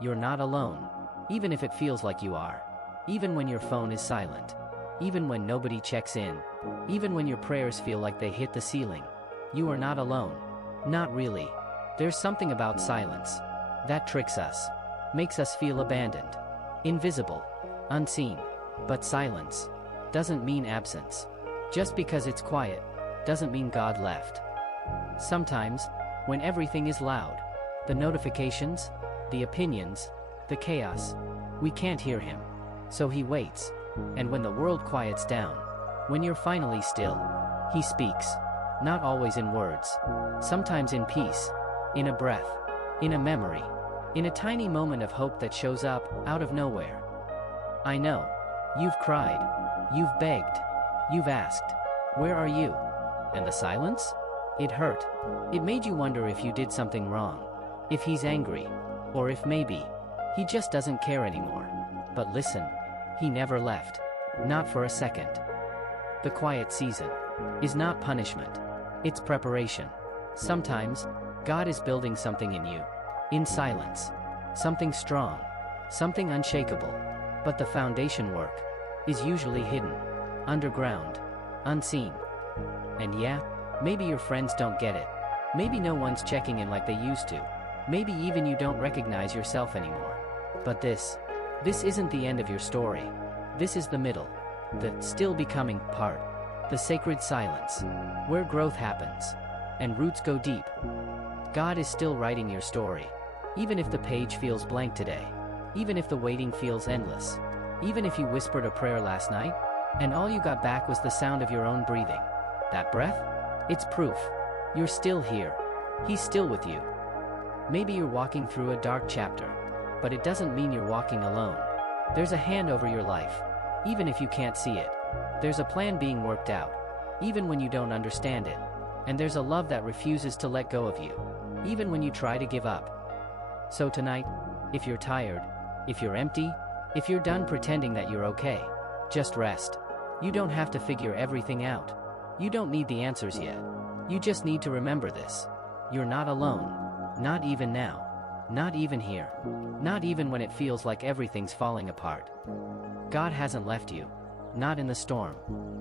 You're not alone. Even if it feels like you are. Even when your phone is silent. Even when nobody checks in. Even when your prayers feel like they hit the ceiling. You are not alone. Not really. There's something about silence that tricks us. Makes us feel abandoned. Invisible. Unseen. But silence doesn't mean absence. Just because it's quiet doesn't mean God left. Sometimes, when everything is loud, the notifications, the opinions, the chaos, we can't hear him. So he waits. And when the world quiets down, when you're finally still, he speaks. Not always in words. Sometimes in peace. In a breath. In a memory. In a tiny moment of hope that shows up out of nowhere. I know. You've cried. You've begged. You've asked. Where are you? And the silence? It hurt. It made you wonder if you did something wrong. If he's angry. Or if maybe he just doesn't care anymore. But listen. He never left. Not for a second. The quiet season is not punishment. It's preparation. Sometimes, God is building something in you. In silence. Something strong. Something unshakable. But the foundation work is usually hidden. Underground. Unseen. And yeah, maybe your friends don't get it. Maybe no one's checking in like they used to. Maybe even you don't recognize yourself anymore. But this isn't the end of your story. This is the middle. The still becoming part. The sacred silence. Where growth happens. And roots go deep. God is still writing your story. Even if the page feels blank today. Even if the waiting feels endless. Even if you whispered a prayer last night, and all you got back was the sound of your own breathing. That breath? It's proof. You're still here. He's still with you. Maybe you're walking through a dark chapter. But it doesn't mean you're walking alone. There's a hand over your life. Even if you can't see it. There's a plan being worked out. Even when you don't understand it. And there's a love that refuses to let go of you. Even when you try to give up. So tonight, if you're tired, if you're empty, if you're done pretending that you're okay, just rest. You don't have to figure everything out. You don't need the answers yet. You just need to remember this. You're not alone. Not even now. Not even here. Not even when it feels like everything's falling apart. God hasn't left you. Not in the storm.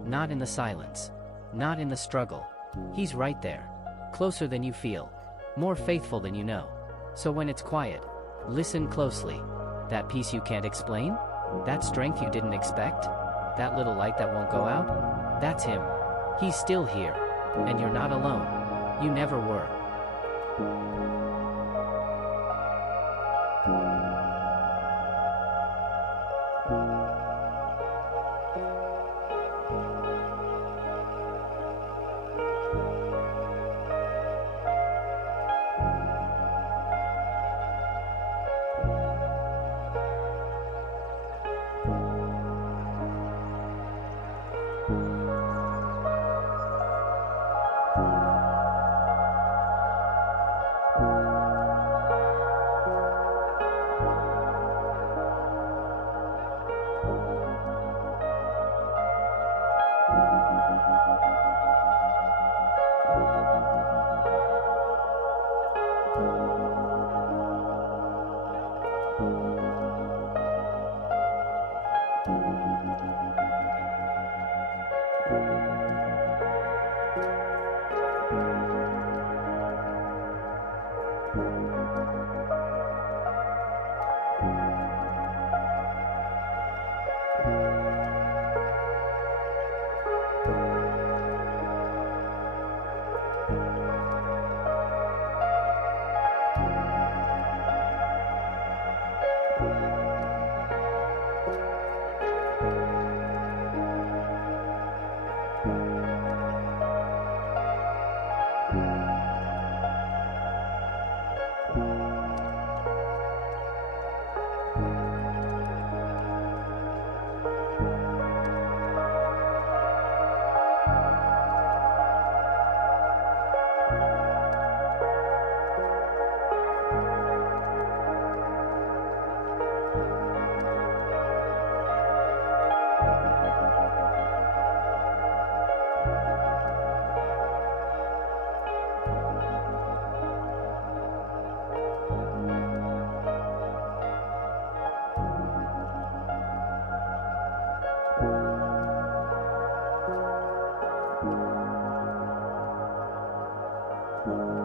Not in the silence. Not in the struggle. He's right there. Closer than you feel. More faithful than you know. So when it's quiet, listen closely. That peace you can't explain? That strength you didn't expect? That little light that won't go out? That's him. He's still here. And you're not alone. You never were. you.